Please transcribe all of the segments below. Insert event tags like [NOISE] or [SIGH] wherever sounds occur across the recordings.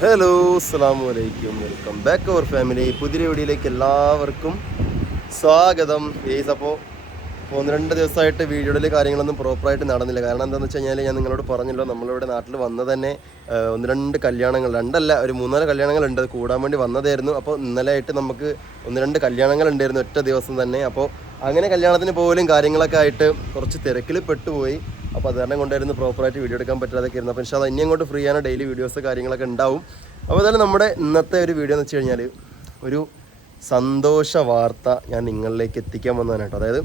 Hello അസ്സാം വലൈക്കും welcome back അവർ family പുതിയ വീഡിയോയിലേക്ക് എല്ലാവർക്കും സ്വാഗതം. ഏസ് അപ്പോൾ ഒന്ന് രണ്ട് ദിവസമായിട്ട് വീഡിയോയിൽ കാര്യങ്ങളൊന്നും പ്രോപ്പറായിട്ട് നടന്നില്ല. കാരണം എന്താണെന്ന് വെച്ച് കഴിഞ്ഞാൽ ഞാൻ നിങ്ങളോട് പറഞ്ഞല്ലോ നമ്മളിവിടെ നാട്ടിൽ വന്ന തന്നെ ഒന്ന് രണ്ട് കല്യാണങ്ങൾ രണ്ടല്ല ഒരു മൂന്നാൽ കല്യാണങ്ങളുണ്ട്. അത് കൂടാൻ വേണ്ടി വന്നതായിരുന്നു. അപ്പോൾ ഇന്നലെ ആയിട്ട് നമുക്ക് ഒന്ന് രണ്ട് കല്യാണങ്ങൾ ഉണ്ടായിരുന്നു ഒറ്റ ദിവസം തന്നെ. അപ്പോൾ അങ്ങനെ കല്യാണത്തിന് പോലും കാര്യങ്ങളൊക്കെ ആയിട്ട് കുറച്ച് തിരക്കിൽ പെട്ടുപോയി. അപ്പോൾ അത് കാരണം കൊണ്ടായിരുന്നു പ്രോപ്പറായിട്ട് വീഡിയോ എടുക്കാൻ പറ്റാതൊക്കെ ഇരുന്നു അപ്പോൾ പക്ഷേ അത് ഇനി അങ്ങോട്ട് ഫ്രീ ആണ് ഡെയിലി വീഡിയോസ് കാര്യങ്ങളൊക്കെ ഉണ്ടാവും. അപ്പോൾ അതായത് നമ്മുടെ ഇന്നത്തെ ഒരു വീഡിയോ എന്ന് വെച്ച് കഴിഞ്ഞാൽ ഒരു സന്തോഷ വാർത്ത ഞാൻ നിങ്ങളിലേക്ക് എത്തിക്കാൻ വന്നതാണ് കേട്ടോ. അതായത്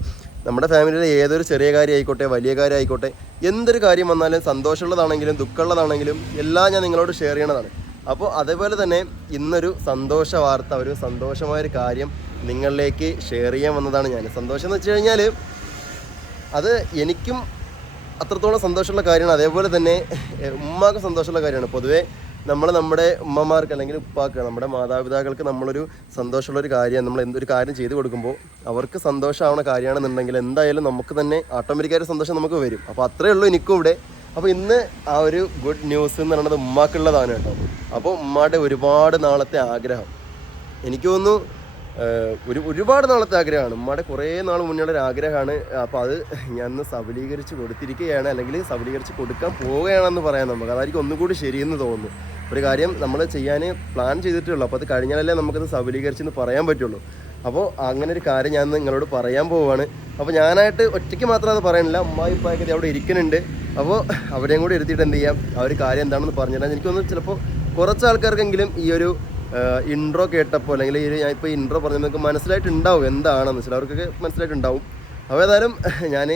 നമ്മുടെ ഫാമിലിയിലെ ഏതൊരു ചെറിയ കാര്യം ആയിക്കോട്ടെ വലിയ കാര്യം ആയിക്കോട്ടെ എന്തൊരു കാര്യം വന്നാലും സന്തോഷമുള്ളതാണെങ്കിലും ദുഃഖമുള്ളതാണെങ്കിലും എല്ലാം ഞാൻ നിങ്ങളോട് ഷെയർ ചെയ്യണതാണ്. അപ്പോൾ അതേപോലെ തന്നെ ഇന്നൊരു സന്തോഷ വാർത്ത ഒരു സന്തോഷമായൊരു കാര്യം നിങ്ങളിലേക്ക് ഷെയർ ചെയ്യാൻ വന്നതാണ് ഞാൻ. സന്തോഷം എന്ന് വെച്ച് കഴിഞ്ഞാൽ അത് എനിക്കും അത്രത്തോളം സന്തോഷമുള്ള കാര്യമാണ്. അതേപോലെ തന്നെ ഉമ്മാക്ക് സന്തോഷമുള്ള കാര്യമാണ്. പൊതുവേ നമ്മൾ നമ്മുടെ ഉമ്മമാർക്ക് അല്ലെങ്കിൽ ഉപ്പാക്ക് നമ്മുടെ മാതാപിതാക്കൾക്ക് നമ്മളൊരു സന്തോഷമുള്ള ഒരു കാര്യം നമ്മൾ എന്തൊരു കാര്യം ചെയ്തു കൊടുക്കുമ്പോൾ അവർക്ക് സന്തോഷമാവുന്ന കാര്യമാണെന്നുണ്ടെങ്കിൽ എന്തായാലും നമുക്ക് തന്നെ ഓട്ടോമാറ്റിക്കായിട്ട് സന്തോഷം നമുക്ക് വരും. അപ്പോൾ അത്രയേ ഉള്ളൂ എനിക്കും ഇവിടെ. അപ്പോൾ ഇന്ന് ആ ഒരു ഗുഡ് ന്യൂസ് എന്ന് പറയുന്നത് ഉമ്മാക്കുള്ളതാണ് കേട്ടോ. അപ്പോൾ ഉമ്മയുടെ ഒരുപാട് നാളത്തെ ആഗ്രഹം. എനിക്ക് തോന്നുന്നു ഒരു ഒരുപാട് നാളത്തെ ആഗ്രഹമാണ്. ഉമ്മയുടെ കുറേ നാൾ മുന്നേയുള്ള ഒരു ആഗ്രഹമാണ്. അപ്പോൾ അത് ഞാൻ ഇന്ന് സബലീകരിച്ച് കൊടുത്തിരിക്കുകയാണ്. അല്ലെങ്കിൽ സബലീകരിച്ച് കൊടുക്കാൻ പോവുകയാണെന്ന് പറയാം നമുക്ക്. അതായിരിക്കും ഒന്നും കൂടി ശരിയെന്ന് തോന്നുന്നു. ഒരു കാര്യം നമ്മൾ ചെയ്യാൻ പ്ലാൻ ചെയ്തിട്ടുള്ളൂ. അപ്പോൾ അത് കഴിഞ്ഞാലല്ലേ നമുക്കത് സബലീകരിച്ചെന്ന് പറയാൻ പറ്റുള്ളൂ. അപ്പോൾ അങ്ങനെ ഒരു കാര്യം ഞാൻ നിങ്ങളോട് പറയാൻ പോവുകയാണ്. അപ്പോൾ ഞാനായിട്ട് ഒറ്റയ്ക്ക് മാത്രം അത് പറയണില്ല ഉമ്മായി ഉപ്പായൊക്കെ അവിടെ ഇരിക്കുന്നുണ്ട്. അപ്പോൾ അവരെയും കൂടി എടുത്തിട്ട് എന്ത് ചെയ്യാം? ആ ഒരു കാര്യം എന്താണെന്ന് പറഞ്ഞുതരാം. എനിക്കൊന്ന് ചിലപ്പോൾ കുറച്ച് ആൾക്കാർക്കെങ്കിലും ഈ ഒരു ഇൻട്രോ കേട്ടപ്പോൾ അല്ലെങ്കിൽ ഈ ഞാൻ ഇപ്പോൾ ഇൻട്രോ പറഞ്ഞ നിങ്ങൾക്ക് മനസ്സിലായിട്ടുണ്ടാവും എന്താണെന്ന്. വെച്ചാൽ അവർക്കൊക്കെ മനസ്സിലായിട്ടുണ്ടാവും. അപ്പോൾ ഏതായാലും [LAUGHS] ഞാൻ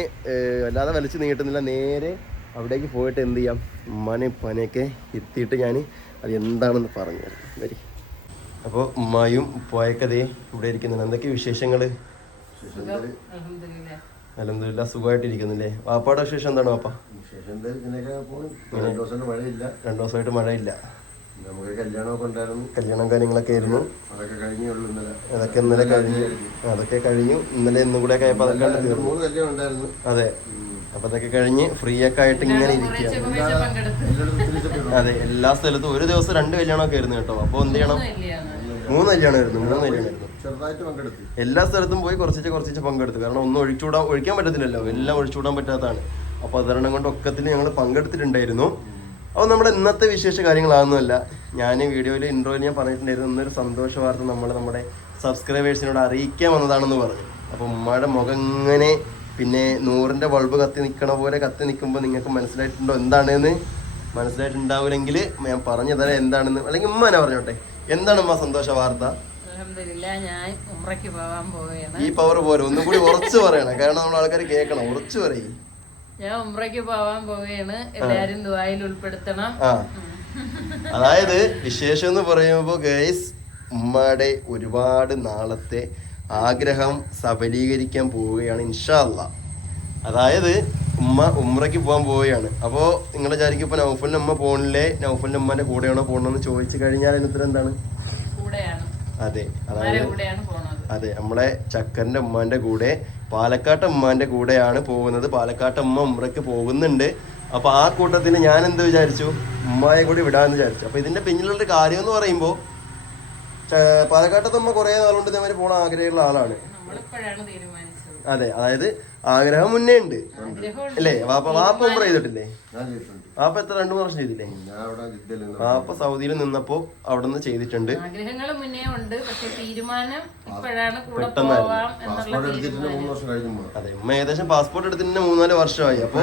അല്ലാതെ വലിച്ചു നീട്ടുന്നില്ല. നേരെ അവിടേക്ക് പോയിട്ട് എന്ത് ചെയ്യാം? ഉമ്മാനെ ഉപ്പാനെയൊക്കെ എത്തിയിട്ട് ഞാൻ അത് എന്താണെന്ന് പറഞ്ഞു തരാം. വരി. അപ്പോൾ ഉമ്മായും ഉപ്പായൊക്കെ ദേ ഇവിടെ ഇരിക്കുന്നുണ്ട്. എന്തൊക്കെ വിശേഷങ്ങൾ? അലഹമില്ല സുഖമായിട്ടിരിക്കുന്നില്ലേ? വാപ്പാടെ വിശേഷം എന്താണ് വാപ്പ? രണ്ടു ദിവസമായിട്ട് മഴയില്ല. നമുക്ക് കല്യാണമൊക്കെ ഉണ്ടായിരുന്നു. കല്യാണം കാര്യങ്ങളൊക്കെ ആയിരുന്നു. അതൊക്കെ കഴിഞ്ഞേ ഉള്ളൂ ഇന്നലെ. അതൊക്കെ ഇന്നലെ കഴിഞ്ഞു. അതൊക്കെ കഴിഞ്ഞു. ഇന്നലെ ഇന്നും കൂടെ ഒക്കെ ആയപ്പോൾ അതൊക്കെ തീർന്നു. മൂന്ന് കല്യാണം ഉണ്ടായിരുന്നു. അതെ. അപ്പൊ അതൊക്കെ കഴിഞ്ഞ് ഫ്രീ ഒക്കെ ആയിട്ട് ഇങ്ങനെ ഇരിക്കുക അതെ എല്ലാ സ്ഥലത്തും ഒരു ദിവസം രണ്ട് കല്യാണമൊക്കെ ആയിരുന്നു കേട്ടോ. അപ്പോൾ എന്ത് ചെയ്യണം? മൂന്ന് കല്യാണമായിരുന്നു മൂന്ന് കല്യാണമായിരുന്നു ചെറുതായിട്ട് പങ്കെടുത്തു. എല്ലാ സ്ഥലത്തും പോയി കുറച്ചിച്ച് കുറച്ചിച്ച് പങ്കെടുത്തു. കാരണം ഒന്നും ഒഴിച്ചുകൂടാൻ ഒഴിക്കാൻ പറ്റത്തില്ലല്ലോ. എല്ലാം ഒഴിച്ചുകൂടാൻ പറ്റാത്തതാണ്. അപ്പോൾ അതുകാരണം കൊണ്ട് ഒക്കത്തിൽ ഞങ്ങൾ പങ്കെടുത്തിട്ടുണ്ടായിരുന്നു. അപ്പോൾ നമ്മുടെ ഇന്നത്തെ വിശേഷ കാര്യങ്ങളാകുന്നതല്ല. ഞാൻ വീഡിയോയിൽ ഇൻട്രോയിൽ ഞാൻ പറഞ്ഞിട്ടുണ്ടായിരുന്നു ഇന്നൊരു സന്തോഷ വാർത്ത നമ്മൾ നമ്മുടെ സബ്സ്ക്രൈബേഴ്സിനോട് അറിയിക്കാൻ വന്നതാണെന്ന് പറഞ്ഞു. അപ്പോൾ ഉമ്മയുടെ മുഖം ഇങ്ങനെ പിന്നെ നൂറിന്റെ ബൾബ് കത്തി നിൽക്കണ പോലെ കത്തി നിൽക്കുമ്പോൾ നിങ്ങൾക്ക് മനസ്സിലായിട്ടുണ്ടോ എന്താണെന്ന്? മനസ്സിലായിട്ടുണ്ടാവില്ലെങ്കിൽ ഞാൻ പറഞ്ഞു തരാം എന്താണെന്ന്. അല്ലെങ്കിൽ ഉമ്മ എന്നെ പറഞ്ഞോട്ടെ. എന്താണ് ഉമ്മ സന്തോഷ വാർത്ത? ഈ പവർ പോരെ. ഒന്നും കൂടി ഉറച്ചു പറയണം. കാരണം നമ്മൾ ആൾക്കാർ കേൾക്കണം. ഉറച്ചു പറയും. ഞാൻ പോവാൻ പോവുകയാണ്. എല്ലാരും ദുബായിൽ ഉൾപ്പെടുത്തണം. അതായത് വിശേഷം എന്ന് പറയുമ്പോൾ ഗൈസ് ഉമ്മയുടെ ഒരുപാട് നാളത്തെ ആഗ്രഹം സബലീകരിക്കാൻ പോവുകയാണ് ഇൻഷാല്ല അതായത് ഉമ്മ ഉമ്രയ്ക്ക് പോകാൻ പോവുകയാണ്. അപ്പോൾ നിങ്ങൾ വിചാരിക്കും ഇപ്പോൾ നൗഫലിന്റെ ഉമ്മ പോകണില്ലേ നൗഫലിന്റെ ഉമ്മന്റെ കൂടെയാണോ പോണെന്ന് ചോദിച്ചു കഴിഞ്ഞാൽ അതിന് ഉത്തരം എന്താണ്? അതെ അതായത് അതെ നമ്മളെ ചക്കറിന്റെ ഉമ്മാന്റെ കൂടെ പാലക്കാട്ട് ഉമ്മാന്റെ കൂടെയാണ് പോകുന്നത്. പാലക്കാട്ട് ഉമ്മ ഉമ്രക്ക് പോകുന്നുണ്ട്. അപ്പൊ ആ കൂട്ടത്തിൽ ഞാൻ എന്ത് വിചാരിച്ചു? ഉമ്മയെ കൂടി വിടാന്ന് വിചാരിച്ചു. അപ്പൊ ഇതിന്റെ പിന്നിലുള്ള കാര്യം എന്ന് പറയുമ്പോ പാലക്കാട്ടത്തമ്മ പാലക്കാട്ടത്തെ ഉമ്മ കുറെ നാളുകൊണ്ട് ഇതേമാതിരി പോണ ആഗ്രഹമുള്ള ആളാണ്. അതെ അതായത് ആഗ്രഹം മുന്നേ ഉണ്ട്. അല്ലേ? വാപ്പ വാപ്പ ഉമ്ര ചെയ്തിട്ടില്ലേ? വാപ്പ എത്ര രണ്ടു മൂന്ന് വർഷം ചെയ്തില്ലേ? വാപ്പ സൗദിയിൽ നിന്നപ്പോ അവിടെ നിന്ന് ചെയ്തിട്ടുണ്ട് പെട്ടെന്നായിരുന്നു. അതെ ഉമ്മ ഏകദേശം പാസ്പോർട്ട് എടുത്തിട്ട് മൂന്നാൽ വർഷമായി. അപ്പൊ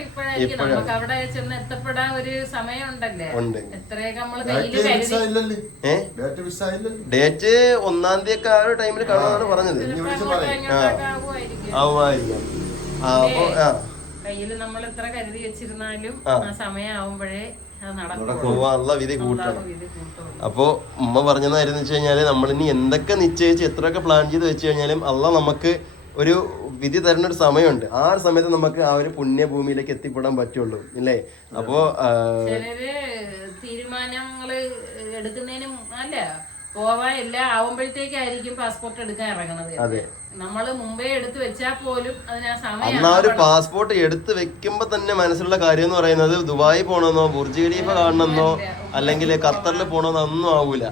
ഇപ്പോഴായിരിക്കും. നമുക്ക് അവിടെ ചെന്ന് എത്തപ്പെടാൻ ഒരു സമയമുണ്ടല്ലേ? ഉണ്ട്. എത്രയൊക്കെ നമ്മൾ ഡേറ്റ് കയ്യിൽ ഇല്ലല്ലേ ഡേറ്റ് വിസ ഡേറ്റ് ഒന്നാം തീയതി ഒക്കെ ആ ഒരു ടൈമിൽ കാണുമെന്നാണ് പറഞ്ഞത്. ആവുമായിരിക്കും. അപ്പൊ ആ. കയ്യിൽ നമ്മൾ എത്ര കരുതി വെച്ചിരുന്നാലും ആ. സമയമാവുമ്പോഴേ വിധി കൂട്ടണം. അപ്പോ ഉമ്മ പറഞ്ഞതായിരുന്നു വെച്ച് കഴിഞ്ഞാൽ നമ്മൾ ഇനി എന്തൊക്കെ നിശ്ചയിച്ച് എത്രയൊക്കെ പ്ലാൻ ചെയ്ത് വെച്ച് കഴിഞ്ഞാലും അല്ല നമുക്ക് ഒരു വിധി തരുന്ന ഒരു സമയമുണ്ട്. ആ ഒരു സമയത്ത് നമുക്ക് ആ ഒരു പുണ്യഭൂമിയിലേക്ക് എത്തിപ്പെടാൻ പറ്റുള്ളൂ. ഇല്ലേ? അപ്പോ തീരുമാനങ്ങൾ എടുക്കുന്നതിനും അല്ല പോവാൻ എല്ലാം ആവുമ്പോഴത്തേക്കായിരിക്കും പാസ്പോർട്ട് എടുക്കാൻ ഇറങ്ങുന്നത്. അതെ. നമ്മൾ മുമ്പേ എടുത്തു വെച്ചാൽ പോലും അതിന് ആ സമയം ഒരു പാസ്പോർട്ട് എടുത്തു വെക്കുമ്പോ തന്നെ മനസ്സിലുള്ള കാര്യം എന്ന് പറയുന്നത് ദുബായി പോണെന്നോ ബുർജ് ഖലീഫ കാണണമെന്നോ അല്ലെങ്കിൽ ഖത്തറിൽ പോണെന്നോ ഒന്നും ആവൂല.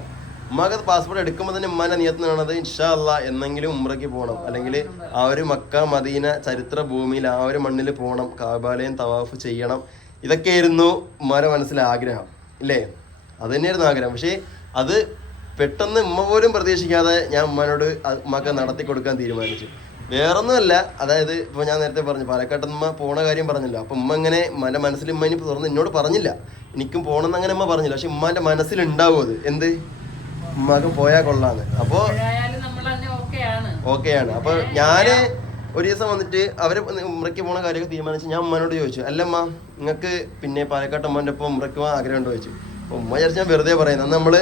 ഉമ്മാക്ക് പാസ്പോർട്ട് എടുക്കുമ്പോൾ തന്നെ ഉമ്മാന്റെ നിയത്ത് നിന്നത് ഇൻഷാ അല്ല എന്നെങ്കിലും ഉമ്രയ്ക്ക് പോകണം അല്ലെങ്കിൽ ആ ഒരു മക്ക മദീന ചരിത്ര ഭൂമിയിൽ ആ ഒരു മണ്ണിൽ പോകണം കാബാലയം തവാഫ് ചെയ്യണം. ഇതൊക്കെയായിരുന്നു ഉമ്മാരെ മനസ്സിലെ ആഗ്രഹം. ഇല്ലേ? അത് തന്നെയായിരുന്നു ആഗ്രഹം. പക്ഷേ അത് പെട്ടെന്ന് ഉമ്മ പോലും പ്രതീക്ഷിക്കാതെ ഞാൻ ഉമ്മാനോട് ഉമ്മക്ക് നടത്തി കൊടുക്കാൻ തീരുമാനിച്ചു. വേറൊന്നുമല്ല അതായത് ഇപ്പൊ ഞാൻ നേരത്തെ പറഞ്ഞു പാലക്കാട്ട് ഉമ്മ പോണ കാര്യം പറഞ്ഞില്ല. അപ്പൊ ഉമ്മ ഇങ്ങനെ മന മനസ്സിൽ ഉമ്മ ഇനി തുറന്ന് എന്നോട് പറഞ്ഞില്ല. എനിക്കും പോകണമെന്ന് അങ്ങനെ ഉമ്മ പറഞ്ഞില്ല. പക്ഷെ ഉമ്മാന്റെ മനസ്സിലുണ്ടാവും അത്. എന്ത്? ഉമ്മാക്ക് പോയാൽ കൊള്ളാന്ന്. അപ്പോ ഓക്കെയാണ്. അപ്പൊ ഞാൻ ഒരു ദിവസം വന്നിട്ട് അവർ ഉമ്രയ്ക്ക് പോണ കാര്യമൊക്കെ തീരുമാനിച്ച് ഞാൻ ഉമ്മാനോട് ചോദിച്ചു അല്ലമ്മ നിങ്ങൾക്ക് പിന്നെ പാലക്കാട്ട് അമ്മന്റെ ഒപ്പം ഉമ്രയ്ക്ക് പോകാൻ ആഗ്രഹം ഉണ്ടോ ചോദിച്ചു. അപ്പൊ ഉമ്മ വിചാരിച്ച് ഞാൻ വെറുതെ പറയുന്നത് അന്ന് നമ്മൾ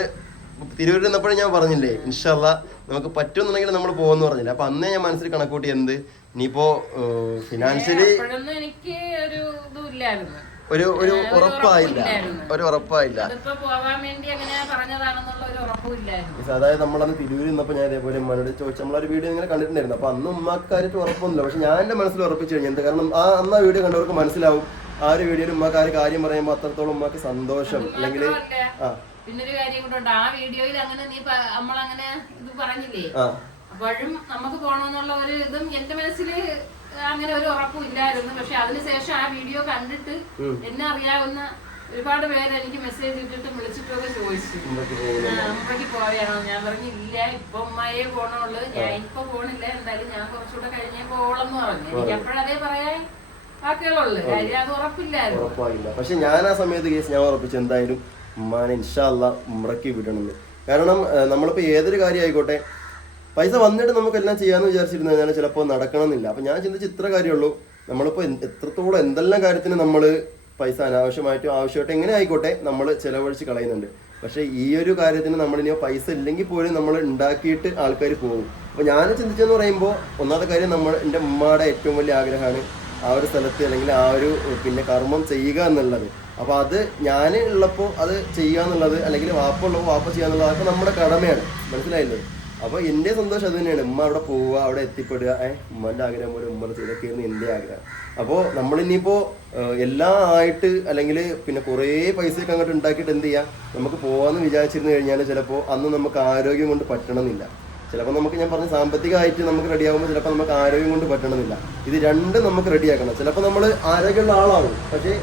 തിരുവനന്തപുരം എന്നപ്പോഴും ഞാൻ പറഞ്ഞില്ലേ ഇൻഷല്ല നമുക്ക് പറ്റുമെന്നുണ്ടെങ്കിൽ നമ്മൾ പോകുമെന്ന് പറഞ്ഞില്ല? അപ്പൊ അന്നേ ഞാൻ മനസ്സിൽ കണക്കൂട്ടി എന്ത് ഇനിയിപ്പോ ഫിനാൻഷ്യലി എനിക്ക് ഒരു ഇല്ലായിരുന്നു. ഒരു ഒരു ഉറപ്പായില്ല. ഒരു ഉറപ്പായില്ല. അതായത് നമ്മളന്ന് തിരൂരിൽ നിന്നപ്പോൾ ഞാൻ ഇതേപോലെ ഉമ്മനോട് ചോദിച്ചു നമ്മളൊരു വീഡിയോ ഇങ്ങനെ കണ്ടിട്ടുണ്ടായിരുന്നു. അപ്പൊ അന്ന് ഉമ്മക്കാരിട്ട് ഉറപ്പൊന്നുമില്ല. പക്ഷെ ഞാൻ എന്റെ മനസ്സിൽ ഉറപ്പിച്ചു കഴിഞ്ഞു. എന്ത് കാരണം ആ അന്ന് ആ വീഡിയോ കണ്ടവർക്ക് മനസ്സിലാവും. ആ ഒരു വീഡിയോയിൽ ഉമ്മാക്കാര് കാര്യം പറയുമ്പോൾ അത്രത്തോളം ഉമ്മക്ക് സന്തോഷം. അല്ലെങ്കിൽ ആ. പിന്നൊരു കാര്യം കൂടെ ഉണ്ട്. ആ വീഡിയോയിൽ അങ്ങനെ നീ നമ്മളങ്ങനെ ഇത് പറഞ്ഞില്ലേ? അപ്പോഴും നമുക്ക് പോകണമെന്നുള്ള ഒരു ഇതും എന്റെ മനസ്സിൽ അങ്ങനെ ഒരു ഉറപ്പും ഇല്ലായിരുന്നു. പക്ഷെ അതിനുശേഷം ആ വീഡിയോ കണ്ടിട്ട് എന്നെ അറിയാവുന്ന ഒരുപാട് പേര് എനിക്ക് മെസ്സേജ് ഇട്ടിട്ട് വിളിച്ചിട്ടൊക്കെ ചോദിച്ചു. അമ്മയ്ക്ക് പോയാണോ ഞാൻ പറഞ്ഞു ഇല്ല ഇപ്പൊ ഉമ്മയെ പോണുള്ളൂ. ഞാൻ ഇപ്പൊ പോണില്ല. എന്തായാലും ഞാൻ കുറച്ചുകൂടെ കഴിഞ്ഞേ പോകണമെന്ന് പറഞ്ഞു. എനിക്ക് അപ്പോഴതേ പറയാൻ ബാക്കിയുള്ളൂ കാര്യം അത് ഉറപ്പില്ലായിരുന്നു. ഉറപ്പായില്ല. പക്ഷെ ഞാൻ ആ സമയത്ത് കേസ് ഞാൻ ഉറപ്പിച്ചു. എന്തായാലും ഉമ്മാനെ ഇൻഷാല്ല ഉമ്രക്ക് വിടണമെന്ന് കാരണം നമ്മളിപ്പോൾ നമ്മളിപ്പോ ഏതൊരു കാര്യം ആയിക്കോട്ടെ പൈസ വന്നിട്ട് നമുക്ക് എല്ലാം ചെയ്യാന്ന് വിചാരിച്ചിരുന്നു കഴിഞ്ഞാൽ ചിലപ്പോൾ നടക്കണമെന്നില്ല. അപ്പൊ ഞാൻ ചിന്തിച്ച് ഇത്ര കാര്യമുള്ളൂ. നമ്മളിപ്പോ എന്ത്- എത്രത്തോളം എന്തെല്ലാം കാര്യത്തിന് നമ്മൾ പൈസ അനാവശ്യമായിട്ടും ആവശ്യമായിട്ടും എങ്ങനെ ആയിക്കോട്ടെ നമ്മൾ ചെലവഴിച്ച് കളയുന്നുണ്ട്. പക്ഷേ ഈ ഒരു കാര്യത്തിന് നമ്മളിനി പൈസ ഇല്ലെങ്കിൽ പോലും നമ്മൾ ഉണ്ടാക്കിയിട്ട് ആൾക്കാർ പോകും. അപ്പോൾ ഞാൻ ചിന്തിച്ചെന്ന് പറയുമ്പോൾ ഒന്നാമത്തെ കാര്യം നമ്മൾ എന്റെ ഉമ്മയുടെ ഏറ്റവും വലിയ ആഗ്രഹമാണ് ആ ഒരു സ്ഥലത്ത് അല്ലെങ്കിൽ ആ ഒരു പിന്നെ കർമ്മം ചെയ്യുക എന്നുള്ളത്. അപ്പോൾ അത് ഞാൻ ഉള്ളപ്പോൾ അത് ചെയ്യുക എന്നുള്ളത് അല്ലെങ്കിൽ വാപ്പുള്ളപ്പോൾ വാപ്പ ചെയ്യുക എന്നുള്ളത് അതൊക്കെ നമ്മുടെ കടമയാണ്. മനസ്സിലായില്ലേ? അപ്പൊ എന്റെ സന്തോഷം അത് തന്നെയാണ്. ഉമ്മ അവിടെ പോവുക അവിടെ എത്തിപ്പെടുക. ഏഹ് ഉമ്മന്റെ ആഗ്രഹം പോലെ ഉമ്മ ചെയ്തൊക്കെയായിരുന്നു എന്റെ ആഗ്രഹം. അപ്പോൾ നമ്മൾ ഇനിയിപ്പോ എല്ലാം ആയിട്ട് അല്ലെങ്കിൽ പിന്നെ കുറേ പൈസയൊക്കെ അങ്ങോട്ട് ഉണ്ടാക്കിയിട്ട് എന്ത് ചെയ്യാം? നമുക്ക് പോവാന്ന് വിചാരിച്ചിരുന്നു കഴിഞ്ഞാൽ ചിലപ്പോൾ അന്ന് നമുക്ക് ആരോഗ്യം കൊണ്ട് പറ്റണമെന്നില്ല. ചിലപ്പോൾ നമുക്ക് ഞാൻ പറഞ്ഞ സാമ്പത്തികമായിട്ട് നമുക്ക് റെഡിയാകുമ്പോൾ ചിലപ്പോൾ നമുക്ക് ആരോഗ്യം കൊണ്ട് പറ്റണമെന്നില്ല. ഇത് രണ്ടും നമുക്ക് റെഡിയാക്കണം. ചിലപ്പോൾ നമ്മൾ ആരോഗ്യമുള്ള ആളാവും. പക്ഷേ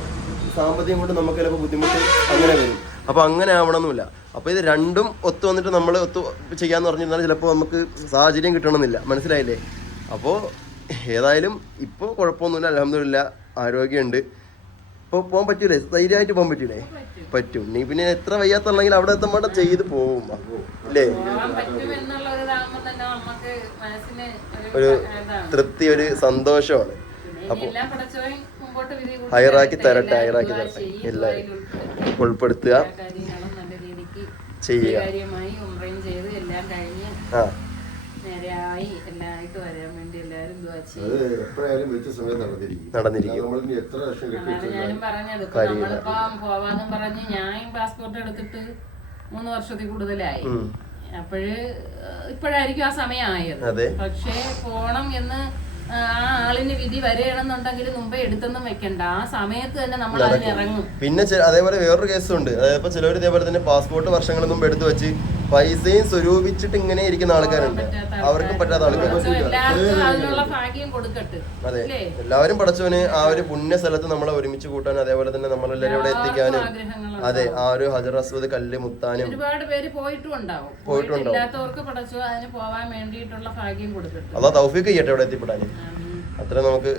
സാമ്പത്തികം കൊണ്ട് നമുക്ക് ചിലപ്പോൾ ബുദ്ധിമുട്ട് അങ്ങനെ വരും. അപ്പോൾ അങ്ങനെ ആവണമെന്നില്ല അപ്പോൾ ഇത് രണ്ടും ഒത്തു വന്നിട്ട് നമ്മൾ ഒത്തു ചെയ്യാന്ന് പറഞ്ഞിരുന്നാൽ ചിലപ്പോൾ നമുക്ക് സാഹചര്യം കിട്ടണമെന്നില്ല മനസ്സിലായില്ലേ? അപ്പോൾ ഏതായാലും ഇപ്പോൾ കുഴപ്പമൊന്നുമില്ല. അലഹമില്ല ആരോഗ്യമുണ്ട്. ഇപ്പോൾ പോകാൻ പറ്റൂലേ? ധൈര്യമായിട്ട് പോകാൻ പറ്റൂലേ? പറ്റും. നീ പിന്നെ എത്ര വയ്യാത്തുണ്ടെങ്കിൽ അവിടെ എത്തുമ്പോൾ ചെയ്ത് പോവും. അല്ലേ ഒരു തൃപ്തി ഒരു സന്തോഷമാണ്. അപ്പൊ ഹയറാക്കി തരട്ടെ. ഹയറാക്കി തരട്ടെ. എല്ലാവരും. ഉൾപ്പെടുത്തുക ചെയ്യുക. കാര്യമായി ഉംറയും ചെയ്ത് എല്ലാം കഴിഞ്ഞ് ആ. നേരെയായി എല്ലായിട്ട് വരാൻ വേണ്ടി എല്ലാവരും ദുആ അത് ചെയ്യും എപ്പോഴായാലും വെച്ച സമയത്ത് നടന്നിരിക്കും. ഞാൻ പാസ്പോർട്ട് എടുത്തിട്ട് മൂന്ന് വർഷത്തിൽ കൂടുതലായി. അപ്പോഴ് ഇപ്പോഴായിരിക്കും ആ സമയമായത് അതെ. പക്ഷേ പോണം എന്ന് ആ ആളിന് വിധി വരികയാണെന്നുണ്ടെങ്കിൽ മുമ്പേ എടുത്തൊന്നും വെക്കണ്ട. ആ സമയത്ത് തന്നെ നമ്മൾ അതിന് ഇറങ്ങും പിന്നെ അതേപോലെ വേറൊരു കേസും ഉണ്ട്. അതായത് ചിലവർ ഇതേപോലെ തന്നെ പാസ്പോർട്ട് വർഷങ്ങൾ മുമ്പ് എടുത്തു വെച്ച് പൈസയും സ്വരൂപിച്ചിട്ട് ഇങ്ങനെ ഇരിക്കുന്ന ആൾക്കാരുണ്ട്. അവർക്കും പറ്റാത്ത ആൾക്കാർ അതെ. എല്ലാവരും പഠിച്ചവന് ആ ഒരു പുണ്യ സ്ഥലത്ത് നമ്മളെ ഒരുമിച്ച് കൂട്ടാനും അതേപോലെ തന്നെ നമ്മളെല്ലാവരും ഇവിടെ എത്തിക്കാനും അതെ ആ ഒരു ഹജർ അസ്വദ് കല്ല് മുത്താനും. ഒരുപാട് പേര് പോയിട്ടുണ്ടാവും. അതാ തൗഫിക്ക് ചെയ്യട്ടെ ഇവിടെ എത്തിപ്പെടാൻ. ആമീൻ. അത്ര നമുക്ക്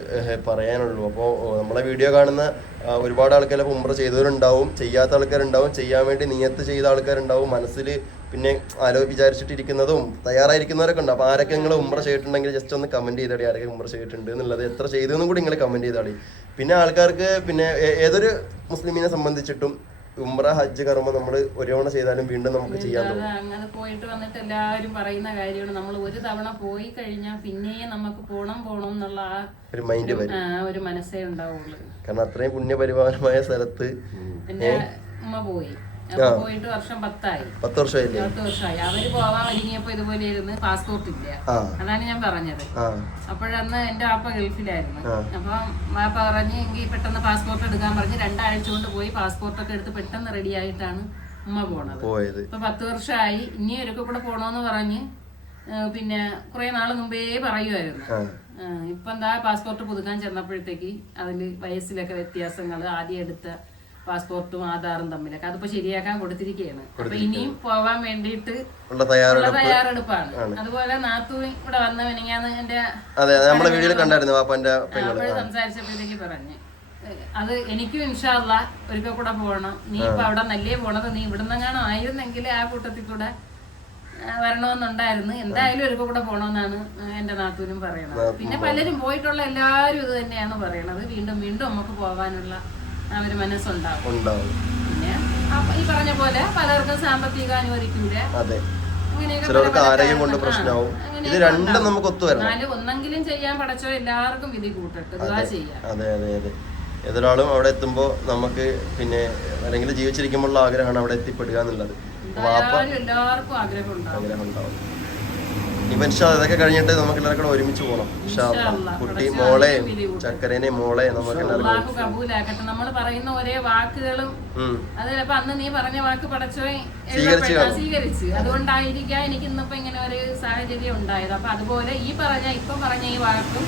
പറയാനുള്ളൂ. അപ്പോൾ നമ്മളെ വീഡിയോ കാണുന്ന ഒരുപാട് ആൾക്കാരെ ഉമ്ര ചെയ്തവരുണ്ടാവും. ചെയ്യാത്ത ആൾക്കാരുണ്ടാവും. ചെയ്യാൻ വേണ്ടി നിയത്ത് ചെയ്ത ആൾക്കാരുണ്ടാവും. മനസ്സിൽ പിന്നെ ആലോ വിചാരിച്ചിട്ടിരിക്കുന്നതും തയ്യാറായിരിക്കുന്നവരൊക്കെ ഉണ്ട്. അപ്പോൾ ആരൊക്കെ നിങ്ങൾ ഉമ്ര ചെയ്തിട്ടുണ്ടെങ്കിൽ ജസ്റ്റ് ഒന്ന് കമന്റ് ചെയ്താടി ആരൊക്കെ ഉമ്ര ചെയ്തിട്ടുണ്ട് എന്നുള്ളത് എത്ര ചെയ്തു എന്നും കൂടി നിങ്ങൾ കമന്റ് ചെയ്താടി. പിന്നെ ആൾക്കാർക്ക് പിന്നെ ഏതൊരു മുസ്ലിമിനെ സംബന്ധിച്ചിട്ടും ഉംറ ഹജ്ജ് കർമ്മ നമ്മൾ ഒരു തവണ ചെയ്താലും വീണ്ടും നമുക്ക് ചെയ്യാൻ തോന്നും. അങ്ങനെ പോയിട്ട് വന്നിട്ട് എല്ലാവരും പറയുന്ന കാര്യമാണ്. നമ്മൾ ഒരു തവണ പോയി കഴിഞ്ഞാൽ പിന്നെയും നമുക്ക് പോണം പോണം എന്നുള്ള ആ ഒരു മൈൻഡ് വരും. ഒരു മനസ്സേ ഉണ്ടാവുള്ളൂ. കാരണം അത്രയും പുണ്യപരിപാലമായ സ്ഥലത്ത് എന്റെ ഉമ്മ പോയി. അപ്പൊ പോയിട്ട് വർഷം പത്തായി. പത്ത് വർഷമായില്ലേ? പത്ത് വർഷമായി. അവർ പോവാൻ ഒരുങ്ങിയപ്പോ ഇതുപോലെ ഇരുന്ന് പാസ്പോർട്ട് ഇല്ല അതാണ് ഞാൻ പറഞ്ഞത്. അപ്പോഴന്ന് എന്റെ വാപ്പ ഗൾഫിലായിരുന്നു. അപ്പം വാപ്പ പറഞ്ഞ് എങ്കിൽ പെട്ടെന്ന് പാസ്പോർട്ട് എടുക്കാൻ പറഞ്ഞ് രണ്ടാഴ്ച കൊണ്ട് പോയി പാസ്പോർട്ടൊക്കെ എടുത്ത് പെട്ടെന്ന് റെഡി ആയിട്ടാണ് ഉമ്മ പോണത്. പോയത്. ഇപ്പൊ പത്ത് വർഷമായി. ഇനി ഒരിക്കൽ കൂടെ പോണോന്ന് പറഞ്ഞ് പിന്നെ കുറെ നാൾ മുമ്പേ പറയുമായിരുന്നു ഇപ്പൊ എന്താ പാസ്പോർട്ട് പുതുക്കാൻ ചെന്നപ്പോഴത്തേക്ക് അതിൽ വയസ്സിലൊക്കെ വ്യത്യാസങ്ങൾ ആദ്യം എടുത്ത പാസ്പോർട്ടും ആധാറും തമ്മിലൊക്കെ അതിപ്പോ ശരിയാക്കാൻ കൊടുത്തിരിക്കുകയാണ് അപ്പൊ ഇനിയും പോവാൻ വേണ്ടിയിട്ട് തയ്യാറെടുപ്പാണ്. അതുപോലെ നാത്തു ഇവിടെ വന്ന മിനിങ്ങാന്ന് എന്റെ സംസാരിച്ചപ്പോഴത്തേക്ക് പറഞ്ഞു. അത് എനിക്കും ഇൻഷാല്ല ഒരിക്കൽ കൂടെ പോകണം നീ ഇപ്പൊ അവിടെ നല്ലേ പോണത്? നീ ഇവിടുന്നെങ്ങാണോ ആയിരുന്നെങ്കിൽ ആ കൂട്ടത്തിൽ കൂടെ വരണമെന്നുണ്ടായിരുന്നു. എന്തായാലും ഒരിക്കൽ കൂടെ പോകണമെന്നാണ് എന്റെ നാത്തൂരും പറയണത്. പിന്നെ പലരും പോയിട്ടുള്ള എല്ലാവരും ഇത് തന്നെയാണ് പറയണത്. വീണ്ടും വീണ്ടും നമുക്ക് പോകാനുള്ള ഒരു മനസ്സുണ്ടാവും. ഉണ്ടാവും. പിന്നെ ഈ പറഞ്ഞ പോലെ പലർക്കും സാമ്പത്തിക അതെ. ചിലർക്ക് ആരോഗ്യം കൊണ്ട് പ്രശ്നമാവും. ഇത് രണ്ടും. നമുക്ക് ഒത്തുവരണം ഒന്നെങ്കിലും ചെയ്യാൻ പഠിച്ചോ എല്ലാവർക്കും വിധി കൂട്ടട്ടെ. അതെ. അതെ അതെ ഏതൊരാളും അവിടെ എത്തുമ്പോ നമുക്ക് പിന്നെ അല്ലെങ്കിൽ ജീവിച്ചിരിക്കുമ്പോഴുള്ള ആഗ്രഹമാണ് അവിടെ എത്തിപ്പെടുക എന്നുള്ളത്. എല്ലാവർക്കും ആഗ്രഹം ഉണ്ടാവും. അല്ലാ ഇതൊക്കെ കഴിഞ്ഞിട്ട് നമുക്ക് എല്ലാവർക്കും ഒരുമിച്ച് പോകണം. കുട്ടി മോളെ ചക്കരേനെ മോളെ നമുക്ക് എല്ലാവർക്കും കബൂലാക്കട്ടെ. നമ്മൾ പറയുന്ന ഒരേ വാക്കുകളും ഉം. അത് ചിലപ്പോ അന്ന് നീ പറഞ്ഞ വാക്ക് പടച്ചോ സ്വീകരിച്ച് അതുകൊണ്ടായിരിക്കാം എനിക്ക് ഇന്നിപ്പോ ഇങ്ങനെ ഒരു സാഹചര്യം ഉണ്ടായത്. അപ്പൊ അതുപോലെ ഈ പറഞ്ഞ ഇപ്പൊ പറഞ്ഞ ഈ വാക്കും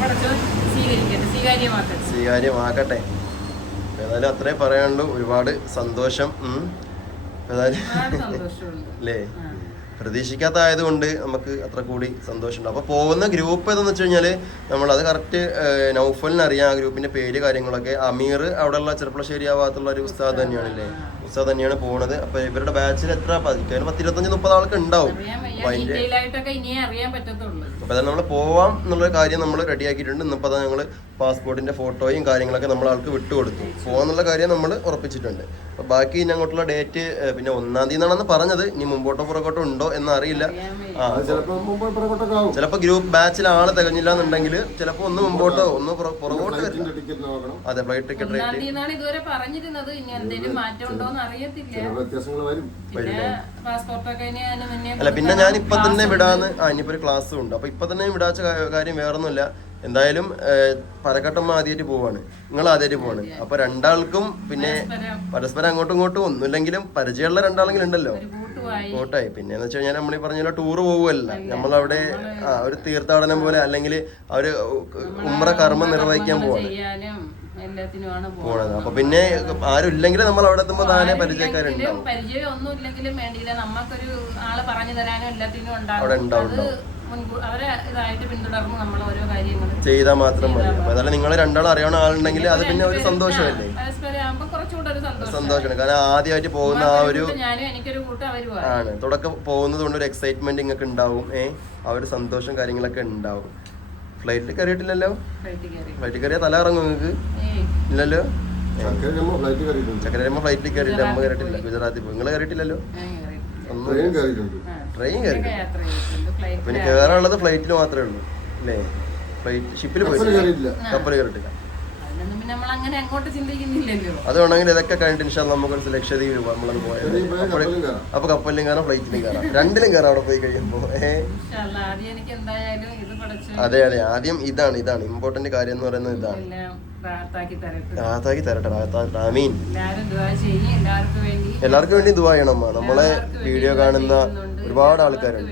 പടച്ചോ സ്വീകരിക്കട്ടെ. സ്വീകാര്യമാക്കട്ടെ. സ്വീകാര്യമാക്കട്ടെ. ഏതായാലും അത്രേ പറയാനുള്ളൂ. ഒരുപാട് സന്തോഷം. ഏതായാലും അല്ലേ [LAUGHS] ആ. കൊണ്ട് ആയതുകൊണ്ട് നമുക്ക് അത്ര കൂടി സന്തോഷമുണ്ട് അപ്പോൾ പോകുന്ന ഗ്രൂപ്പ് ഏതെന്ന് വെച്ച് കഴിഞ്ഞാൽ നമ്മൾ അത് കറക്റ്റ് നൗഫലിനറിയാം ആ ഗ്രൂപ്പിന്റെ പേര് കാര്യങ്ങളൊക്കെ അമീർ അവിടെയുള്ള ചെറുപ്പളശ്ശേരി ആ ഭാഗത്തുള്ള ഒരു ഉസ്താദ് തന്നെയാണല്ലേ ഉസ്താദ് തന്നെയാണ് പോകുന്നത് അപ്പൊ ഇവരുടെ ബാച്ചിൽ എത്ര? പതിക്കാനും പത്തിരുപത്തഞ്ച് മുപ്പത് ആൾക്ക് ഉണ്ടാവും. അപ്പൊ വയ്യ. ഡീറ്റെയിൽ ആയിട്ടൊക്കെ ഇനിയേ അറിയാൻ പറ്റത്തുള്ളൂ. അപ്പോൾ നമ്മൾ പോവാം എന്നുള്ള കാര്യം നമ്മൾ റെഡിയാക്കിയിട്ടുണ്ട് ഇന്നിപ്പോ അത് ഞങ്ങൾ പാസ്പോർട്ടിന്റെ ഫോട്ടോയും കാര്യങ്ങളൊക്കെ നമ്മൾ ആൾക്ക് വിട്ടുകൊടുത്തു. പോകാന്നുള്ള കാര്യം നമ്മൾ ഉറപ്പിച്ചിട്ടുണ്ട്. അപ്പൊ ബാക്കി ഇനി അങ്ങോട്ടുള്ള ഡേറ്റ് പിന്നെ ഒന്നാം തീയതി എന്നാണെന്ന് പറഞ്ഞത്. ഇനി മുമ്പോട്ടോ പുറകോട്ടോ ഉണ്ടോ എന്ന് അറിയില്ല. ചിലപ്പോ ഗ്രൂപ്പ് ബാച്ചിൽ ആൾ തികഞ്ഞില്ല എന്നുണ്ടെങ്കിൽ ചിലപ്പോ ഒന്ന് മുമ്പോട്ടോ ഒന്ന് പുറ- പുറകോട്ട് അതെ ഫ്ലൈറ്റ് ടിക്കറ്റ് ഒന്നാം റേറ്റ് അറിയത്തില്ല. വരും. പിന്നെ പാസ്പോർട്ടൊക്കെ ഇനി അതിന് മുന്നേ അല്ല പിന്നെ ഞാൻ ഇപ്പൊ തന്നെ വിടാന്ന് ആ ഇനിയിപ്പോ ഒരു ക്ലാസ്സും ഉണ്ട്. അപ്പൊ ഇപ്പൊ തന്നെ വിടാച്ച കാര്യം വേറൊന്നുമില്ല. എന്തായാലും പരക്കട്ടമ്മ ആദ്യമായിട്ട് പോവാണ്. നിങ്ങൾ ആദ്യമായിട്ട് പോവാണ്. അപ്പൊ രണ്ടാൾക്കും പിന്നെ പരസ്പരം. അങ്ങോട്ടും ഇങ്ങോട്ടും ഒന്നുമില്ലെങ്കിലും പരിചയമുള്ള രണ്ടാളെങ്കിലും ഉണ്ടല്ലോ. കോട്ടായി. പിന്നെ എന്ന് വെച്ച് കഴിഞ്ഞാൽ നമ്മൾ ഈ പറഞ്ഞ ടൂറ് ടൂർ പോകുമല്ല നമ്മളവിടെ ആ ഒരു തീർത്ഥാടനം പോലെ അല്ലെങ്കിൽ ആ ഒരു ഉമ്ര കർമ്മം നിർവഹിക്കാൻ പോവാണ്. എല്ലാത്തിനുമാണ് പോണത്. അപ്പൊ പിന്നെ ആരും ഇല്ലെങ്കിൽ നമ്മൾ അവിടെ എത്തുമ്പോൾ താനെ പരിചയക്കാരുണ്ട്? പരിചയം ഒന്നും ഇല്ലെങ്കിലും വേണ്ടിയില്ല. നമുക്കൊരു ആളെ പറഞ്ഞു തരാനും എല്ലാത്തിനും അവിടെ ഉണ്ടാവും, അത് ചെയ്താൽ മാത്രം മതി. അതായത് നിങ്ങൾ രണ്ടാളും അറിയണ ആളുണ്ടെങ്കിൽ അത് പിന്നെ ഒരു സന്തോഷമല്ലേ? സന്തോഷമാണ്. കാരണം ആദ്യമായിട്ട് പോകുന്ന ആ ഒരു ആണ്. തുടക്കം പോകുന്നത് കൊണ്ട് ഒരു എക്സൈറ്റ്മെന്റ് നിങ്ങൾക്ക് ഉണ്ടാവും. ഏഹ് ആ ഒരു സന്തോഷം കാര്യങ്ങളൊക്കെ ഉണ്ടാവും. ഫ്ലൈറ്റിൽ കയറിയിട്ടില്ലല്ലോ? ഫ്ലൈറ്റ് കയറി. ഫ്ലൈറ്റിൽ കയറിയ തല ഇറങ്ങും നിങ്ങൾക്ക് ഇല്ലല്ലോ? ചക്കര നമ്മൾ ഫ്ലൈറ്റ് കയറിയിട്ടുണ്ട്. ചക്കരയമ്മ ഫ്ലൈറ്റിൽ കയറിയില്ല അമ്മ കയറിയിട്ടില്ല. ഗുജറാത്തിൽ പോയി. നിങ്ങൾ കയറിയിട്ടില്ലല്ലോ? ട്രെയിൻ കയറിയിട്ടുണ്ട്. ട്രെയിൻ ഇതൊക്കെ യാത്ര ചെയ്തിട്ടുണ്ട്. ഫ്ലൈറ്റ് പിന്നെ കയറാനുള്ളത് ഫ്ലൈറ്റിൽ മാത്രമേ ഉള്ളൂ. അല്ലേ? ഫ്ലൈറ്റ് ഷിപ്പിൽ പോയി പോയിട്ടില്ല. കപ്പൽ കയറിയിട്ടില്ല. പിന്നെ നമ്മൾ അങ്ങനെ അങ്ങോട്ട് ചിന്തിക്കുന്നില്ലല്ലോ. ഇതൊക്കെ കഴിഞ്ഞിട്ട് ഇൻഷാ ലക്ഷദ്വീപിൽ ലക്ഷദ്വീപ് നമ്മളത് പോയത് അപ്പൊ കപ്പലിലും കയറാം ഫ്ലൈറ്റിലും കയറാം. രണ്ടിലും കയറാം അവിടെ പോയി കഴിയുമ്പോ. അതെ അതെ. ആദ്യം ഇതാണ് ഇതാണ്. ഇമ്പോർട്ടന്റ് കാര്യം എന്ന് പറയുന്നത് ഇതാണ്. എല്ലാം തരട്ടെ. റാത്താക്കി തരട്ടെ. ആമീൻ. എല്ലാരും ദുആ ചെയ്യും. എല്ലാവർക്കും വേണ്ടി എല്ലാവർക്കും വേണ്ടി ദുവാ ചെയ്യണം നമ്മളെ വീഡിയോ കാണുന്ന. ഒരുപാട് ആൾക്കാരുണ്ട്.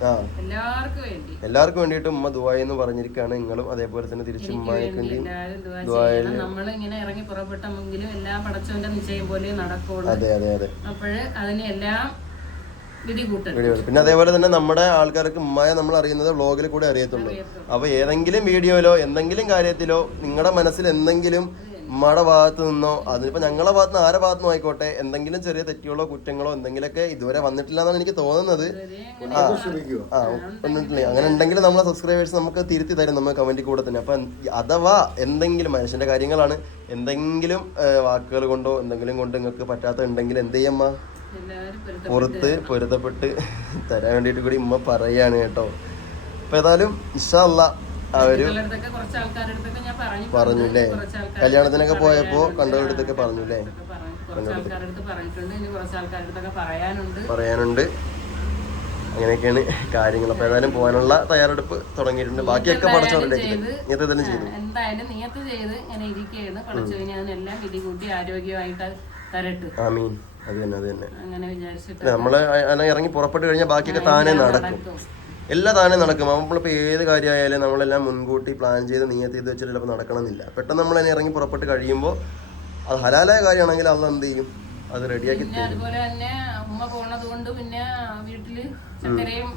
ആ. എല്ലാവർക്കും വേണ്ടി. എല്ലാവർക്കും വേണ്ടിയിട്ട് ഉമ്മ ദുബായി എന്ന് പറഞ്ഞിരിക്കുകയാണ് നിങ്ങളും അതേപോലെ തന്നെ തിരിച്ചു ഇങ്ങനെ ഇറങ്ങി പുറപ്പെട്ടെങ്കിലും എല്ലാ പടച്ചവന്റെ നിശ്ചയം പോലെ നടക്കുള്ളൂ. അതെ അതെ അതെ. അപ്പോഴ് പിന്നെ അതേപോലെ തന്നെ നമ്മുടെ ആൾക്കാർക്ക് ഉമ്മയെ നമ്മൾ അറിയുന്നത് വ്ളോഗിൽ കൂടെ അറിയത്തുള്ളൂ. അപ്പൊ ഏതെങ്കിലും വീഡിയോയിലോ എന്തെങ്കിലും കാര്യത്തിലോ നിങ്ങളുടെ മനസ്സിൽ എന്തെങ്കിലും ഉമ്മയുടെ ഭാഗത്ത് നിന്നോ അതിനിപ്പോ ഞങ്ങളുടെ ഭാഗത്ത് നിന്ന് ആരുടെ ഭാഗത്ത് ആയിക്കോട്ടെ എന്തെങ്കിലും ചെറിയ തെറ്റുകളോ കുറ്റങ്ങളോ എന്തെങ്കിലുമൊക്കെ ഇതുവരെ വന്നിട്ടില്ല എന്നാണ് എനിക്ക് തോന്നുന്നത്. അങ്ങനെ ഉണ്ടെങ്കിൽ നമ്മളെ സബ്സ്ക്രൈബേഴ്സ് നമുക്ക് തിരുത്തി തരും നമ്മൾ കമന്റ് കൂടെ തന്നെ. അപ്പൊ അഥവാ എന്തെങ്കിലും മനുഷ്യന്റെ കാര്യങ്ങളാണ് എന്തെങ്കിലും വാക്കുകൾ കൊണ്ടോ എന്തെങ്കിലും കൊണ്ട് നിങ്ങൾക്ക് പറ്റാത്ത ഉണ്ടെങ്കിൽ എന്ത് ചെയ്യമ്മ പുറത്ത് പൊരുത്തപ്പെട്ട് തരാൻ വേണ്ടിയിട്ട് കൂടി ഉമ്മ പറയാണ് കേട്ടോ. അപ്പൊ ഏതായാലും ഇഷല്ല പറഞ്ഞു. അല്ലേ കല്യാണത്തിനൊക്കെ പോയപ്പോ കണ്ടവരടുത്തൊക്കെ കണ്ടവരുടെ പറഞ്ഞു. അല്ലേ പറയാനുണ്ട്. അങ്ങനെയൊക്കെയാണ് കാര്യങ്ങൾ. അപ്പൊ ഏതായാലും പോകാനുള്ള തയ്യാറെടുപ്പ് തുടങ്ങിയിട്ടുണ്ട്. ബാക്കിയൊക്കെ പടച്ചോറിലേക്ക് ചെയ്തു എന്തായാലും നിയത്ത് ചെയ്ത് ഇങ്ങനെ ഇരിക്കുകയാണ് എല്ലാം ആരോഗ്യമായിട്ട് തരട്ട്. ആമീൻ. അത് തന്നെ അത് തന്നെ. നമ്മൾ ഇറങ്ങി പുറപ്പെട്ട് കഴിഞ്ഞാൽ ബാക്കിയൊക്കെ താനേ നടക്കും. എല്ലാം താനേ നടക്കും നമ്മളിപ്പോൾ ഏത് കാര്യമായാലും നമ്മളെല്ലാം മുൻകൂട്ടി പ്ലാൻ ചെയ്ത് നീയത്ത് ചെയ്ത് വെച്ചിട്ട് ചിലപ്പോൾ നടക്കണമെന്നില്ല. പെട്ടെന്ന് നമ്മൾ അതിനെ ഇറങ്ങി പുറപ്പെട്ട് കഴിയുമ്പോൾ അത് ഹലാലായ കാര്യമാണെങ്കിൽ അന്ന് എന്ത് ചെയ്യും? അത് റെഡിയാക്കി അതുപോലെ തന്നെ ഉമ്മ പോണത് കൊണ്ട് പിന്നെ വീട്ടിൽ ചക്കരയും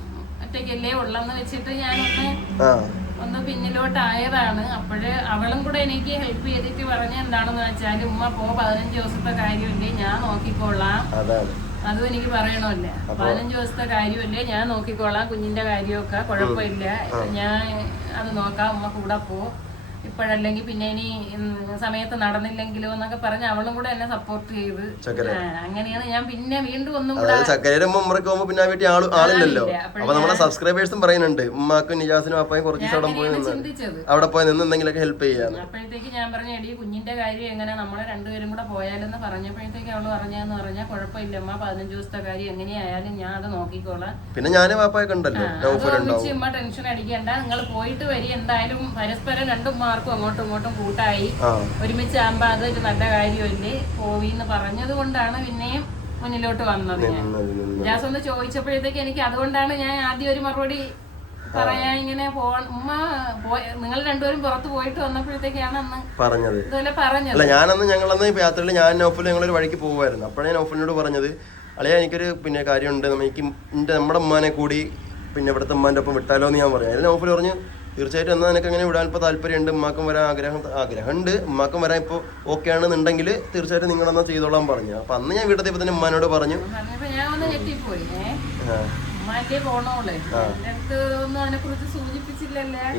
ഒറ്റയ്ക്കല്ലേ ഉള്ളെന്ന് വെച്ചിട്ട് ഞാൻ ഒന്ന് പിന്നിലോട്ടായതാണ്. അപ്പോഴ് അവളും കൂടെ എനിക്ക് ഹെൽപ്പ് ചെയ്തിട്ട് പറഞ്ഞ എന്താണെന്ന് വെച്ചാൽ ഉമ്മ പോ പതിനഞ്ച് ദിവസത്തെ കാര്യമില്ലേ ഞാൻ നോക്കിക്കോളാം. അതും എനിക്ക് പറയണമല്ലേ. പതിനഞ്ച് ദിവസത്തെ കാര്യമല്ലേ ഞാൻ നോക്കിക്കോളാം കുഞ്ഞിന്റെ കാര്യമൊക്കെ കുഴപ്പമില്ല. ഞാൻ അത് നോക്കാം ഉമ്മ കൂടെ പോ. ഇപ്പോഴല്ലെങ്കിൽ പിന്നെ ഇനി സമയത്ത് നടന്നില്ലെങ്കിലോ എന്നൊക്കെ പറഞ്ഞ് അവളും കൂടെ എന്നെ സപ്പോർട്ട് ചെയ്ത്. അങ്ങനെയാണ് ഞാൻ പിന്നെ വീണ്ടും ഒന്നും ചക്കരയുടെ ഉമ്മറക്ക് പോകുമ്പോൾ പിന്നെ വീട്ടിൽ ആൾ ആളില്ലല്ലോ. അപ്പൊ നമ്മുടെ സബ്സ്ക്രൈബേഴ്സും പറയുന്നുണ്ട് ഉമ്മാക്കും നിജാസിനും അപ്പായും കുറച്ച് ദിവസം അവിടെ പോയി നിന്ന് അവിടെ പോയി നിന്ന് എന്തെങ്കിലുമൊക്കെ ഹെൽപ്പ് ചെയ്യാന്ന് അപ്പോഴത്തേക്ക് ഞാൻ പറഞ്ഞു എടി കുഞ്ഞിന്റെ കാര്യം എങ്ങനെ നമ്മളെ രണ്ടുപേരും കൂടെ പോയാലെന്ന് പറഞ്ഞപ്പോഴത്തേക്ക് അവൾ പറഞ്ഞെന്ന് പറഞ്ഞാൽ കുഴപ്പമില്ല. അമ്മ പതിനഞ്ച് ദിവസത്തെ കാര്യം എങ്ങനെയായാലും ഞാൻ അത് നോക്കിക്കോളാം. പിന്നെ ഞാനും പാപ്പായൊക്കെ ഉണ്ടല്ലോ. ഉമ്മ ടെൻഷൻ അടിക്കണ്ട. നിങ്ങൾ പോയിട്ട് വരി. എന്തായാലും പരസ്പരം രണ്ടും മാർക്കും അങ്ങോട്ടും ഇങ്ങോട്ടും കൂട്ടായി. ആ. ഒരുമിച്ച് ആകുമ്പോ അത് ഒരു നല്ല കാര്യമല്ലേ? പോയി എന്ന് പറഞ്ഞത് കൊണ്ടാണ് പിന്നെയും മുന്നിലോട്ട് വന്നത്. ജാസ് ഒന്ന് ചോദിച്ചപ്പോഴത്തേക്ക് എനിക്ക് അതുകൊണ്ടാണ് ഞാൻ ആദ്യം ഒരു മറുപടി പറയാ ഇങ്ങനെ ഉമ്മ നിങ്ങൾ രണ്ടുപേരും പുറത്ത് പോയിട്ട് വന്നപ്പോഴത്തേക്കാണ് അന്ന് പറഞ്ഞത്. ഇതുപോലെ പറഞ്ഞത്. അല്ല ഞാനന്ന് ഞങ്ങളന്ന് യാത്രയിൽ ഞാൻ നോഫിൽ ഞങ്ങളൊരു വഴിക്ക് പോകുമായിരുന്നു അപ്പോഴേ നോഫിനോട് പറഞ്ഞത് അല്ലെ എനിക്കൊരു പിന്നെ കാര്യമുണ്ട്. എനിക്ക് എന്റെ നമ്മുടെ ഉമ്മാനെ കൂടി പിന്നെ ഇവിടുത്തെ ഉമ്മാന്റെ ഒപ്പം വിട്ടാലോ എന്ന് ഞാൻ പറഞ്ഞു. അതിൽ നോഫിൽ പറഞ്ഞു തീർച്ചയായിട്ടും എന്നാൽ നിനക്ക് അങ്ങനെ വിടാൻ ഇപ്പോൾ താല്പര്യമുണ്ട്? ഉമ്മാക്കും വരാൻ ആഗ്രഹം ആഗ്രഹമുണ്ട്. ഉമ്മാക്കും വരാൻ ഇപ്പോൾ ഓക്കെ ആണെന്നുണ്ടെങ്കിൽ തീർച്ചയായിട്ടും നിങ്ങളെന്നാ ചെയ്തോളാൻ പറഞ്ഞു. അപ്പം അന്ന് ഞാൻ വീട്ടിൽ തന്നെ ഉമ്മാനോട് പറഞ്ഞു.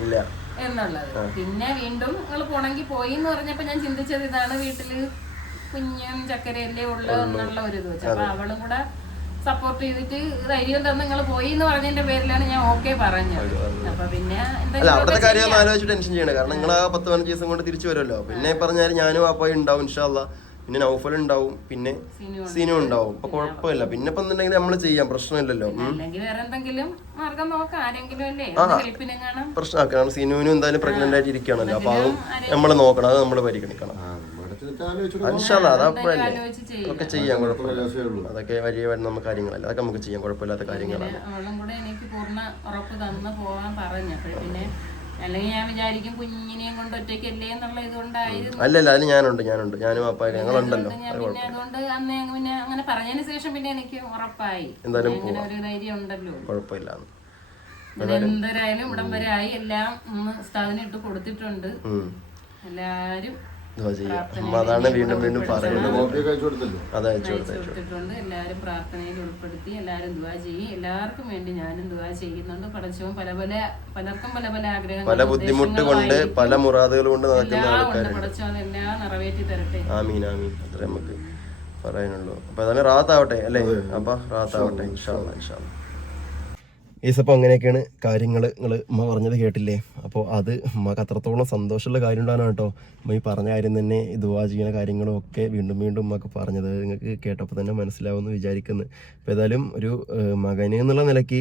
ഇല്ല. എന്നുള്ളത്. പിന്നെ വീണ്ടും നിങ്ങൾ പോണെങ്കിൽ പോയി എന്ന് പറഞ്ഞപ്പോ ഞാൻ ചിന്തിച്ചത് ഇതാണ് വീട്ടിൽ കുഞ്ഞും ചക്കരയല്ലേ ഉള്ളു എന്നുള്ള ഒരു ഇത് വെച്ചു. അപ്പൊ അവളും കൂടെ സപ്പോർട്ട് ചെയ്തിട്ട് ധൈര്യം തന്നെ നിങ്ങൾ പോയി എന്ന് പറഞ്ഞതിന്റെ പേരിലാണ് ഞാൻ ഓക്കെ പറഞ്ഞത്. അപ്പൊ പിന്നെ അല്ല അവിടുത്തെ കാര്യം ആലോചിച്ച് ടെൻഷൻ ചെയ്യണം കാരണം നിങ്ങൾ ആ പത്ത് പതിനഞ്ച് ദിവസം കൊണ്ട് തിരിച്ചു വരുമല്ലോ. പിന്നെ പറഞ്ഞാൽ ഞാനും അപ്പൊ ഉണ്ടാവും ഇൻഷാല്ല പിന്നെ നൗഫൽ ഉണ്ടാവും പിന്നെ സീനും ഉണ്ടാവും. അപ്പൊ കുഴപ്പമില്ല. പിന്നെ ഇപ്പൊ എന്തുണ്ടെങ്കിൽ നമ്മൾ ചെയ്യാം പ്രശ്നമില്ലല്ലോ. പ്രശ്നമാക്കണം അല്ലെങ്കിൽ വേറെ എന്തെങ്കിലും മാർഗം നോക്കാം. ആരെങ്കിലും അല്ലേ? ഹെൽപ്പിനും കാണാം. പ്രശ്നമാക്കാം കാരണം സീനുവിനും എന്തായാലും പ്രഗ്നന്റ് ആയിട്ട് ഇരിക്കുകയാണല്ലോ. അപ്പൊ അതും നമ്മൾ നോക്കണം. അത് നമ്മൾ പരിഗണിക്കണം. ഇൻഷാല്ല ഒക്കെ ചെയ്യാം കുഴപ്പമില്ല. ഉള്ളൂ. അതൊക്കെ വലിയ വരുന്ന കാര്യങ്ങളല്ല. അതൊക്കെ നമുക്ക് ചെയ്യാം കുഴപ്പമില്ലാത്ത കാര്യങ്ങളാണ്. അവളും കൂടെ എനിക്ക് പൂർണ ഉറപ്പ് തന്ന് പോകാൻ പറഞ്ഞു. പിന്നെ അല്ലെങ്കിൽ ഞാൻ വിചാരിക്കും കുഞ്ഞിനെയും കൊണ്ട് ഒറ്റയ്ക്കല്ലേ എന്നുള്ള ഇതുകൊണ്ടായിരുന്നു. അല്ലല്ല അതിന് ഞാനുണ്ട് ഞാനുണ്ട്. ഞാനും അപ്പ ഞങ്ങളുണ്ടല്ലോ. പിന്നെ അതുകൊണ്ട് അന്ന് പിന്നെ അങ്ങനെ പറഞ്ഞതിന് ശേഷം പിന്നെ എനിക്ക് ഉറപ്പായി. എന്തായാലും ഒരു ധൈര്യം ഉണ്ടല്ലോ. കുഴപ്പമില്ല ഇവിടം വരെ ആയി. എല്ലാം ഉസ്താദിന് ഇട്ട് കൊടുത്തിട്ടുണ്ട്. എല്ലാരും അതാണ് വീണ്ടും വീണ്ടും പറയുന്നത്. അത് അയച്ചു കൊടുത്തിട്ടുണ്ട് എല്ലാവരും പ്രാർത്ഥനയിൽ ഉൾപ്പെടുത്തി എല്ലാവരും ദുവാ ചെയ്യും. എല്ലാവർക്കും വേണ്ടി ഞാനും ദുവാ ചെയ്യുന്നുണ്ട്. പടച്ചവും പല പല പലർക്കും പല പല ആഗ്രഹങ്ങൾ പല ബുദ്ധിമുട്ട് കൊണ്ട് പല മുറാദുകൾ കൊണ്ട് നടക്കുന്ന ആൾക്കാർ ഉണ്ട്. ആൾക്കാരുണ്ട് പടച്ചവൻ എല്ലാം നിറവേറ്റി തരട്ടെ. ആമീൻ ആമീൻ. അത്രേ നമുക്ക് പറയാനുള്ളൂ. അപ്പൊ അതാണ് റാത്താവട്ടെ അല്ലേ? അപ്പൊ റാത്താവട്ടെ ഇൻഷാല്ല ഇൻഷാല്ല ഈസപ്പോൾ അങ്ങനെയൊക്കെയാണ് കാര്യങ്ങൾ നിങ്ങൾ ഉമ്മ പറഞ്ഞത് കേട്ടില്ലേ? അപ്പോൾ അത് ഉമ്മക്ക് അത്രത്തോളം സന്തോഷമുള്ള കാര്യം ഉണ്ടാണ് കേട്ടോ. ഉമ്മ ഈ പറഞ്ഞ കാര്യം തന്നെ ഇതുവാ ചെയ്യുന്ന കാര്യങ്ങളും ഒക്കെ വീണ്ടും വീണ്ടും ഉമ്മക്ക് പറഞ്ഞത് നിങ്ങൾക്ക് കേട്ടപ്പോൾ തന്നെ മനസ്സിലാവുമെന്ന് വിചാരിക്കുന്നു. അപ്പോൾ ഏതായാലും ഒരു മകന് എന്നുള്ള നിലയ്ക്ക്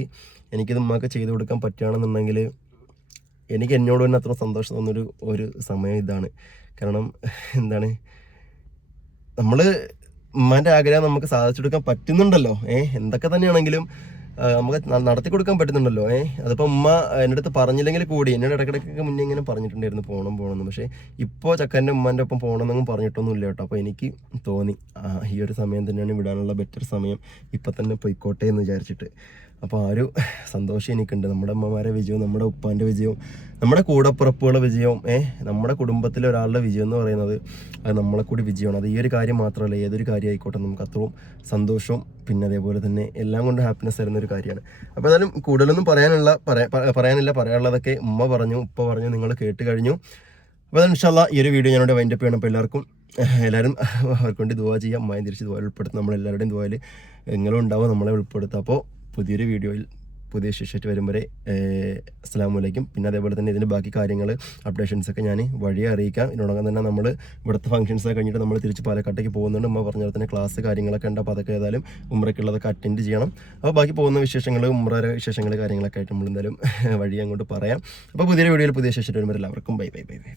എനിക്കിത് ഉമ്മക്ക് ചെയ്തു കൊടുക്കാൻ പറ്റുകയാണെന്നുണ്ടെങ്കിൽ എനിക്ക് എന്നോട് തന്നെ അത്ര സന്തോഷം തോന്നുന്നൊരു ഒരു സമയം ഇതാണ്. കാരണം എന്താണ്? നമ്മൾ ഉമ്മാന്റെ ആഗ്രഹം നമുക്ക് സാധിച്ചെടുക്കാൻ പറ്റുന്നുണ്ടല്ലോ. ഏഹ് എന്തൊക്കെ തന്നെയാണെങ്കിലും നമുക്ക് നടത്തി കൊടുക്കാൻ പറ്റുന്നുണ്ടല്ലോ ഏഹ് അതിപ്പോൾ ഉമ്മ എന്റെ അടുത്ത് പറഞ്ഞില്ലെങ്കിൽ കൂടി എന്നോട് ഇടയ്ക്കിടയ്ക്കൊക്കെ മുന്നേ ഇങ്ങനെ പറഞ്ഞിട്ടുണ്ടായിരുന്നു പോകണം പോകണമെന്ന് പക്ഷേ ഇപ്പോൾ ചക്കന്റെ ഉമ്മാന്റെ ഒപ്പം പോകണമെന്നൊന്നും പറഞ്ഞിട്ടൊന്നും ഇല്ല കേട്ടോ. അപ്പോൾ എനിക്ക് തോന്നി ഈ ഒരു സമയം തന്നെയാണ് വിടാനുള്ള ബെറ്റർ സമയം. ഇപ്പം തന്നെ പോയിക്കോട്ടെ എന്ന് വിചാരിച്ചിട്ട്. അപ്പോൾ ആ ഒരു സന്തോഷം എനിക്കുണ്ട്. നമ്മുടെ അമ്മമാരെ വിജയവും നമ്മുടെ ഉപ്പാന്റെ വിജയവും നമ്മുടെ കൂടപ്പുറപ്പുകളുടെ വിജയവും ഏഹ് നമ്മുടെ കുടുംബത്തിലെ ഒരാളുടെ വിജയം എന്ന് പറയുന്നത് അത് നമ്മളെ കൂടി വിജയമാണ്. അത് ഈ ഒരു കാര്യം മാത്രമല്ല ഏതൊരു കാര്യം ആയിക്കോട്ടെ നമുക്ക് അത്രയും സന്തോഷവും പിന്നെ അതേപോലെ തന്നെ എല്ലാം കൊണ്ട് ഹാപ്പിനെസ് തരുന്ന ഒരു കാര്യമാണ്. അപ്പോൾ ഏതായാലും കൂടുതലൊന്നും പറയാനുള്ള പറയാ- പറയാനില്ല പറയാനുള്ളതൊക്കെ ഉമ്മ പറഞ്ഞു ഉപ്പ പറഞ്ഞു നിങ്ങൾ കേട്ട് കഴിഞ്ഞു. അപ്പോൾ ഇൻഷാല്ല ഈ ഒരു വീഡിയോ ഞാനിവിടെ വൈൻഡപ്പ് ചെയ്യണം. അപ്പോൾ എല്ലാവർക്കും എല്ലാവരും അവർക്ക് വേണ്ടി ദുവാ ചെയ്യാം. അമ്മായി തിരിച്ച് ദുവായിൽ ഉൾപ്പെടുത്തും. നമ്മളെല്ലാവരുടെയും ദുവായിൽ നിങ്ങളും ഉണ്ടാവും നമ്മളെ ഉൾപ്പെടുത്തുക അപ്പോൾ പുതിയൊരു വീഡിയോയിൽ പുതിയ ശിഷ്യറ്റ് വരും വരെ അസ്സാം വലൈക്കും പിന്നെ അതേപോലെ തന്നെ ഇതിന്റെ ബാക്കി കാര്യങ്ങൾ അപ്ഡേഷൻസൊക്കെ ഞാൻ വഴിയെ അറിയിക്കാം. ഇതിനോടകം തന്നെ നമ്മൾ ഇവിടുത്തെ ഫംഗ്ഷൻസൊക്കെ കഴിഞ്ഞിട്ട് നമ്മൾ തിരിച്ച് പാലക്കാട്ടേക്ക് പോകുന്നുണ്ട്. ഉമ്മ പറഞ്ഞ പോലെ തന്നെ ക്ലാസ് കാര്യങ്ങളൊക്കെ ഉണ്ട്. അപ്പോൾ അതൊക്കെ ഏതായാലും ഉമ്രയ്ക്കുള്ളതൊക്കെ അറ്റൻഡ് ചെയ്യണം. അപ്പോൾ ബാക്കി പോകുന്ന വിശേഷങ്ങൾ ഉമ്ര വിശേഷങ്ങൾ കാര്യങ്ങളൊക്കെ ആയിട്ട് നമ്മൾ എന്തായാലും വഴി അങ്ങോട്ട് പറയാം. അപ്പോൾ പുതിയൊരു വീഡിയോയിൽ പുതിയ ശിഷ്യറ്റ് വരുമ്പോൾ എല്ലാവർക്കും ബൈ ബൈ ബൈ ബൈ.